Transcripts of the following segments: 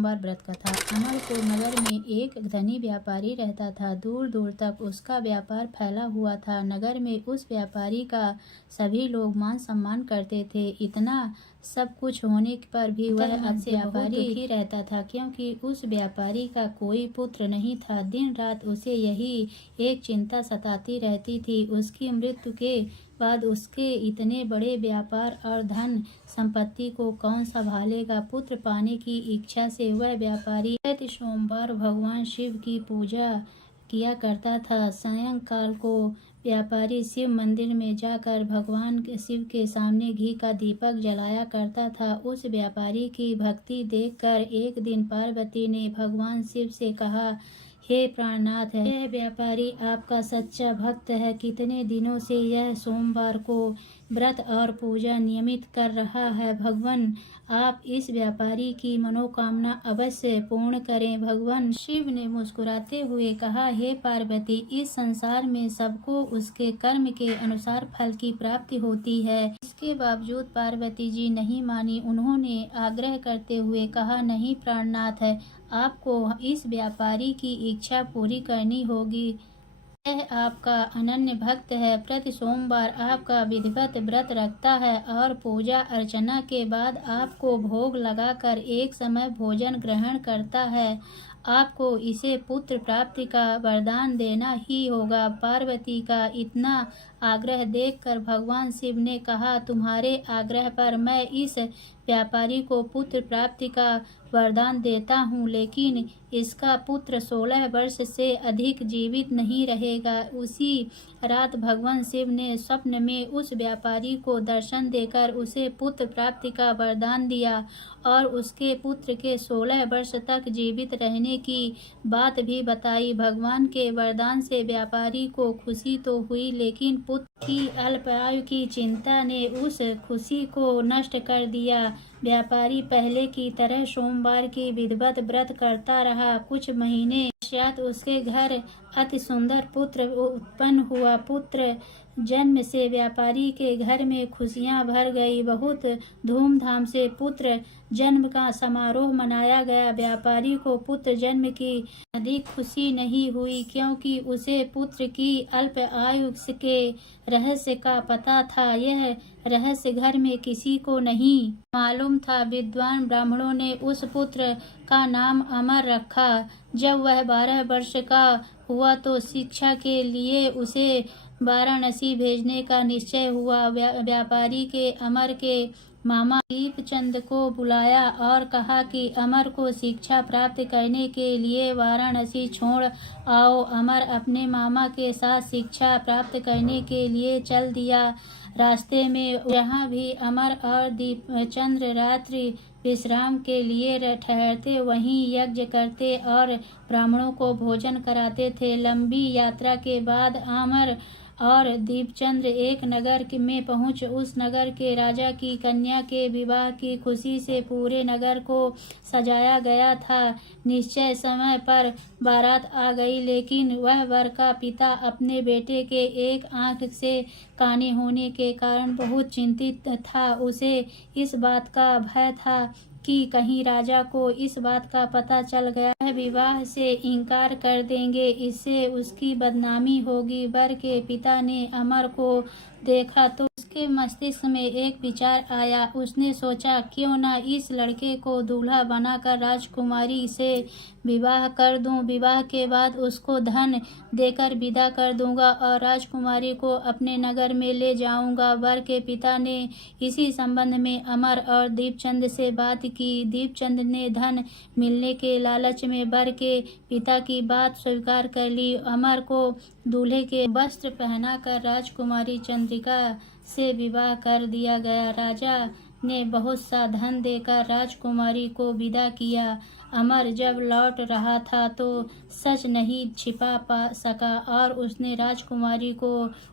सोमवार व्रत कथा। अमरपुर नगर में एक धनी व्यापारी रहता था। दूर दूर तक उसका व्यापार फैला हुआ था। नगर में उस व्यापारी का सभी लोग मान सम्मान करते थे। इतना सब कुछ होने पर भी वह अब व्यापारी ही रहता था, क्योंकि उस व्यापारी का कोई पुत्र नहीं था। दिन रात उसे यही एक चिंता सताती रहती थी, उसकी मृत्यु के बाद उसके इतने बड़े व्यापार और धन संपत्ति को कौन संभालेगा। पुत्र पाने की इच्छा से वह व्यापारी प्रति सोमवार भगवान शिव की पूजा किया करता था। सायंकाल को व्यापारी शिव मंदिर में जाकर भगवान शिव के सामने घी का दीपक जलाया करता था। उस व्यापारी की भक्ति देखकर एक दिन पार्वती ने भगवान शिव से कहा, हे प्राणनाथ, यह व्यापारी आपका सच्चा भक्त है। कितने दिनों से यह सोमवार को व्रत और पूजा नियमित कर रहा है। भगवान आप इस व्यापारी की मनोकामना अवश्य पूर्ण करें। भगवान शिव ने मुस्कुराते हुए कहा, हे पार्वती, इस संसार में सबको उसके कर्म के अनुसार फल की प्राप्ति होती है। इसके बावजूद पार्वती जी नहीं मानी। उन्होंने आग्रह करते हुए कहा, नहीं प्राणनाथ, आपको इस व्यापारी की इच्छा पूरी करनी होगी। यह आपका अनन्य भक्त है। प्रति सोमवार आपका विधिवत व्रत रखता है और पूजा अर्चना के बाद आपको भोग लगाकर एक समय भोजन ग्रहण करता है। आपको इसे पुत्र प्राप्ति का वरदान देना ही होगा। पार्वती का इतना आग्रह देखकर भगवान शिव ने कहा, तुम्हारे आग्रह पर मैं इस व्यापारी को पुत्र प्राप्ति का वरदान देता हूँ, लेकिन इसका पुत्र 16 वर्ष से अधिक जीवित नहीं रहेगा। उसी रात भगवान शिव ने स्वप्न में उस व्यापारी को दर्शन देकर उसे पुत्र प्राप्ति का वरदान दिया और उसके पुत्र के 16 वर्ष तक जीवित रहने की बात भी बताई। भगवान के वरदान से व्यापारी को खुशी तो हुई, लेकिन पुत्र की अल्पायु की चिंता ने उस खुशी को नष्ट कर दिया। व्यापारी पहले की तरह सोमवार की विधिवत व्रत करता रहा। कुछ महीने पश्चात उसके घर अति सुंदर पुत्र उत्पन्न हुआ। पुत्र जन्म से व्यापारी के घर में खुशियां भर गई। बहुत धूमधाम से पुत्र जन्म का समारोह मनाया गया। व्यापारी को पुत्र जन्म की अधिक खुशी नहीं हुई, क्योंकि उसे पुत्र की अल्प आयु के रहस्य का पता था। यह रहस्य घर में किसी को नहीं मालूम था। विद्वान ब्राह्मणों ने उस पुत्र का नाम अमर रखा। जब वह 12 वर्ष का हुआ तो शिक्षा के लिए उसे वाराणसी भेजने का निश्चय हुआ। व्यापारी के अमर के मामा दीपचंद को बुलाया और कहा कि अमर को शिक्षा प्राप्त करने के लिए वाराणसी छोड़ आओ। अमर अपने मामा के साथ शिक्षा प्राप्त करने के लिए चल दिया। रास्ते में जहाँ भी अमर और दीपचंद रात्रि विश्राम के लिए ठहरते, वहीं यज्ञ करते और ब्राह्मणों को भोजन कराते थे। लंबी यात्रा के बाद अमर और दीपचंद एक नगर में पहुंच उस नगर के राजा की कन्या के विवाह की खुशी से पूरे नगर को सजाया गया था। निश्चय समय पर बारात आ गई, लेकिन वह वर का पिता अपने बेटे के एक आंख से काने होने के कारण बहुत चिंतित था। उसे इस बात का भय था कि कहीं राजा को इस बात का पता चल गया, वह विवाह से इनकार कर देंगे, इससे उसकी बदनामी होगी। वर के पिता ने अमर को देखा तो उसके मस्तिष्क में एक विचार आया। उसने सोचा, क्यों न इस लड़के को दूल्हा बनाकर राजकुमारी से विवाह कर दूं। विवाह के बाद उसको धन देकर विदा कर दूंगा और राजकुमारी को अपने नगर में ले जाऊंगा। वर के पिता ने इसी संबंध में अमर और दीपचंद से बात की। दीपचंद ने धन मिलने के लालच में वर के पिता की बात स्वीकार कर ली। अमर को दूल्हे के वस्त्र पहनाकर राजकुमारी चंद्रिका से विवाह कर दिया गया। राजा ने बहुत सा धन देकर राजकुमारी को विदा किया। अमर जब लौट रहा था तो सच नहीं छिपा पा सका और उसने राजकुमारी को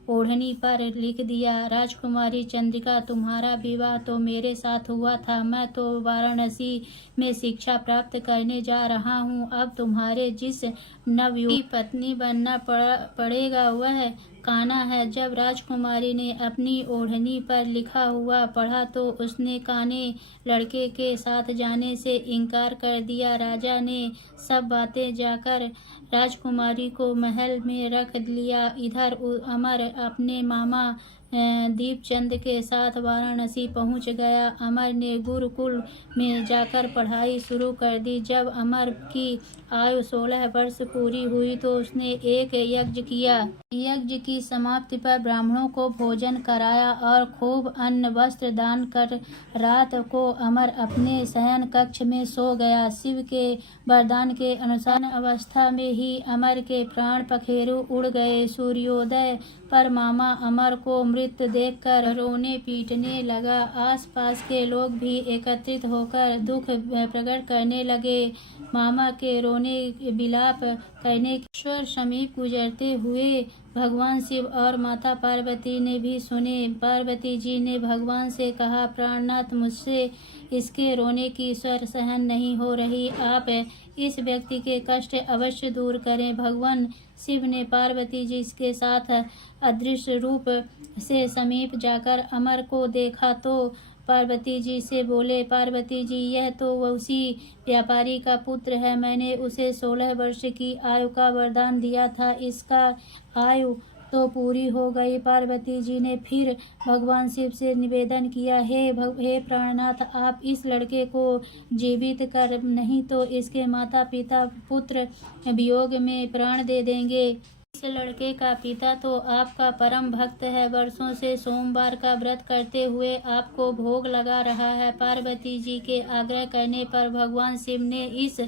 ओढ़नी पर लिख दिया, राजकुमारी चंद्रिका, तुम्हारा विवाह तो मेरे साथ हुआ था। मैं तो वाराणसी में शिक्षा प्राप्त करने जा रहा हूँ। अब तुम्हारे जिस नवयुवती पत्नी बनना पड़ेगा वह काना है। जब राजकुमारी ने अपनी ओढ़नी पर लिखा हुआ पढ़ा तो उसने काने लड़के के साथ जाने से इनकार कर दिया। राजा ने सब बातें जाकर राजकुमारी को महल में रख लिया। इधर अमर अपने मामा दीपचंद के साथ वाराणसी पहुंच गया। अमर ने गुरुकुल में जाकर पढ़ाई शुरू कर दी। जब अमर की आयु 16 वर्ष पूरी हुई तो उसने एक यज्ञ किया। यज्ञ की समाप्ति पर ब्राह्मणों को भोजन कराया और खूब अन्न वस्त्र दान कर रात को अमर अपने शयन कक्ष में सो गया। शिव के वरदान के अनुसार अवस्था में ही अमर के प्राण पखेरु उड़ गए। सूर्योदय पर मामा अमर को मृत देखकर रोने पीटने लगा। आसपास के लोग भी एकत्रित होकर दुख प्रकट करने लगे। मामा के रोने विलाप करने के ईश्वर समीप गुजरते हुए भगवान शिव और माता पार्वती ने भी सुने। पार्वती जी ने भगवान से कहा, प्राणनाथ, मुझसे इसके रोने की स्वर सहन नहीं हो रही, आप इस व्यक्ति के कष्ट अवश्य दूर करें। भगवान शिव ने पार्वती जी के साथ अदृश्य रूप से समीप जाकर अमर को देखा तो पार्वती जी से बोले, पार्वती जी, यह तो उसी व्यापारी का पुत्र है। मैंने उसे 16 वर्ष की आयु का वरदान दिया था, इसका आयु तो पूरी हो गई। पार्वती जी ने फिर भगवान शिव से निवेदन किया, हे प्राणनाथ, आप इस लड़के को जीवित कर, नहीं तो इसके माता पिता पुत्र वियोग में प्राण दे देंगे। इस लड़के का पिता तो आपका परम भक्त है, वर्षों से सोमवार का व्रत करते हुए आपको भोग लगा रहा है। पार्वती जी के आग्रह करने पर भगवान शिव ने इस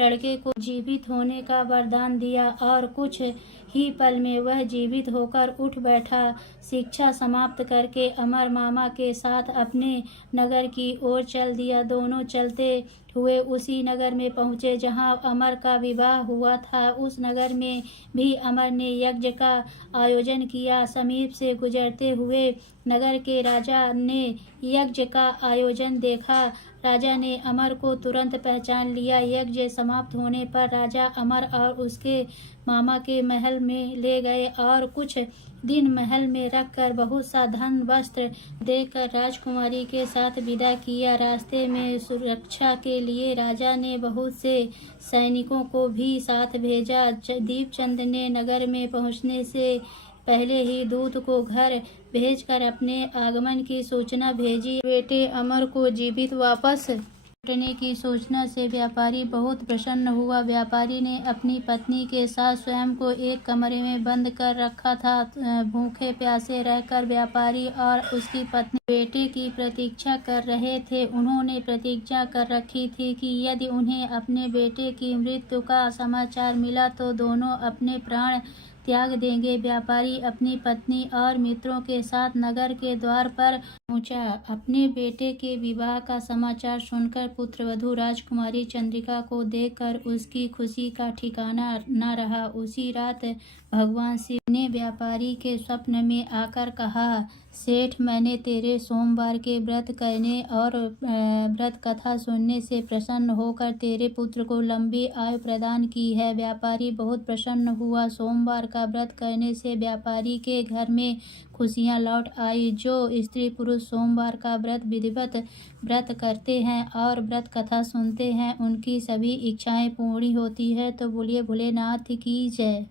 लड़के को जीवित होने का वरदान दिया और कुछ ही पल में वह जीवित होकर उठ बैठा। शिक्षा समाप्त करके अमर मामा के साथ अपने नगर की ओर चल दिया। दोनों चलते हुए उसी नगर में पहुँचे जहाँ अमर का विवाह हुआ था। उस नगर में भी अमर ने यज्ञ का आयोजन किया। समीप से गुजरते हुए नगर के राजा ने यज्ञ का आयोजन देखा। राजा ने अमर को तुरंत पहचान लिया। यज्ञ समाप्त होने पर राजा अमर और उसके मामा के महल में ले गए और कुछ दिन महल में रखकर बहुत सा धन वस्त्र देकर राजकुमारी के साथ विदा किया। रास्ते में सुरक्षा के लिए राजा ने बहुत से सैनिकों को भी साथ भेजा। दीपचंद ने नगर में पहुंचने से पहले ही दूत को घर भेजकर अपने आगमन की सूचना भेजी। बेटे अमर को जीवित वापस लौटने की सूचना से व्यापारी बहुत प्रसन्न हुआ। व्यापारी ने अपनी पत्नी के साथ स्वयं को एक कमरे में बंद कर रखा था। भूखे प्यासे रहकर व्यापारी और उसकी पत्नी बेटे की प्रतीक्षा कर रहे थे। उन्होंने प्रतिज्ञा कर रखी थी कि यदि उन्हें अपने बेटे की मृत्यु का समाचार मिला तो दोनों अपने प्राण त्याग देंगे। व्यापारी अपनी पत्नी और मित्रों के साथ नगर के द्वार पर पहुंचा। अपने बेटे के विवाह का समाचार सुनकर पुत्रवधू राजकुमारी चंद्रिका को देखकर उसकी खुशी का ठिकाना न रहा। उसी रात भगवान शिव ने व्यापारी के स्वप्न में आकर कहा, सेठ, मैंने तेरे सोमवार के व्रत करने और व्रत कथा सुनने से प्रसन्न होकर तेरे पुत्र को लंबी आयु प्रदान की है। व्यापारी बहुत प्रसन्न हुआ। सोमवार का व्रत करने से व्यापारी के घर में खुशियां लौट आई। जो स्त्री पुरुष सोमवार का व्रत विधिवत व्रत करते हैं और व्रत कथा सुनते हैं उनकी सभी इच्छाएं पूरी होती है। तो बोलिए भोलेनाथ की जय।